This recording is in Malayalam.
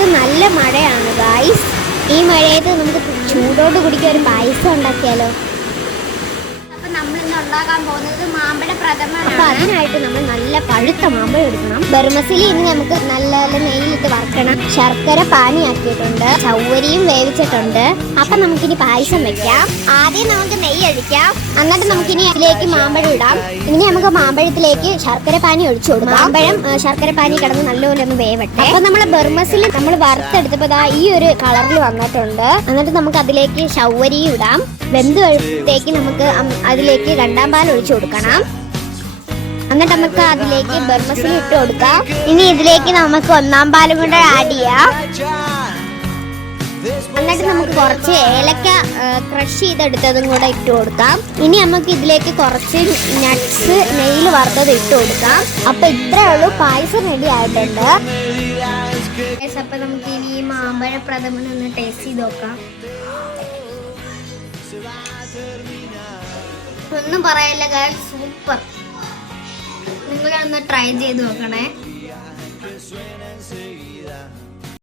പുറത്ത് നല്ല മഴയാണ് ഗായ്സ്. ഈ മഴയത്ത് നമുക്ക് ചൂടോട് കുടിക്കാൻ ഒരു പായസം ഉണ്ടാക്കിയാലോ? ഉണ്ടാക്കാൻ പോകുന്നത് മാമ്പഴ പ്രഥമനാണ്. അപ്പൊ അതിനായിട്ട് നമ്മൾ നല്ല പഴുത്ത മാമ്പഴം എടുക്കണം. ബർമസിലി ഇനി നമുക്ക് നല്ല നെയ്യിലിട്ട് വറക്കണം. ശർക്കര പാനിയാക്കിയിട്ടുണ്ട്, ചവ്വരിയും വേവിച്ചിട്ടുണ്ട്. അപ്പൊ നമുക്കിനി പായസം വെക്കാം. ആദ്യം നമുക്ക് നെയ്യ് ഒഴിക്കാം, എന്നിട്ട് നമുക്കിനി അതിലേക്ക് മാമ്പഴം ഇടാം. ഇനി നമുക്ക് മാമ്പഴത്തിലേക്ക് ശർക്കര പാനി ഒഴിച്ചു കൊടുക്കാം. മാമ്പഴം ശർക്കര പാനി കിടന്ന് നല്ലപോലെ ഒന്ന് വേവട്ടെ. അപ്പൊ നമ്മളെ ബർമസിൽ നമ്മൾ വറുത്തെടുത്തപ്പോ ഈ ഒരു കളറിൽ വന്നിട്ടുണ്ട്. എന്നിട്ട് നമുക്ക് അതിലേക്ക് ചവ്വരിയും ഇടാം. വെന്ത് കഴിയുമ്പോഴത്തേക്ക് നമുക്ക് അതിലേക്ക് രണ്ടാം പാൽ ഒഴിച്ചു കൊടുക്കണം. എന്നിട്ട് നമുക്ക് അതിലേക്ക് ബർമസിലി ഇട്ട് കൊടുക്കാം. ഇനി ഇതിലേക്ക് നമുക്ക് ഒന്നാം പാലും കൂടെ ആഡ് ചെയ്യാം. എന്നിട്ട് നമുക്ക് കുറച്ച് ഏലക്ക ക്രഷ് ചെയ്തെടുത്തതും കൂടെ ഇട്ട് കൊടുക്കാം. ഇനി നമുക്ക് ഇതിലേക്ക് കുറച്ച് നട്ട്സ് നെയ്യിൽ വറുത്തത് ഇട്ട് കൊടുക്കാം. അപ്പൊ ഇത്രേ ഉള്ളൂ, പായസം റെഡി ആയിട്ടുണ്ട്. അപ്പൊ നമുക്ക് ഇനി ഈ മാമ്പഴ പ്രഥമൻ ഒന്ന് ടേസ്റ്റ് ചെയ്ത് നോക്കാം. ഒന്നും പറയല്ല ഗൈസ്, സൂപ്പർ. നിങ്ങളൊന്ന് ട്രൈ ചെയ്ത് നോക്കണേ.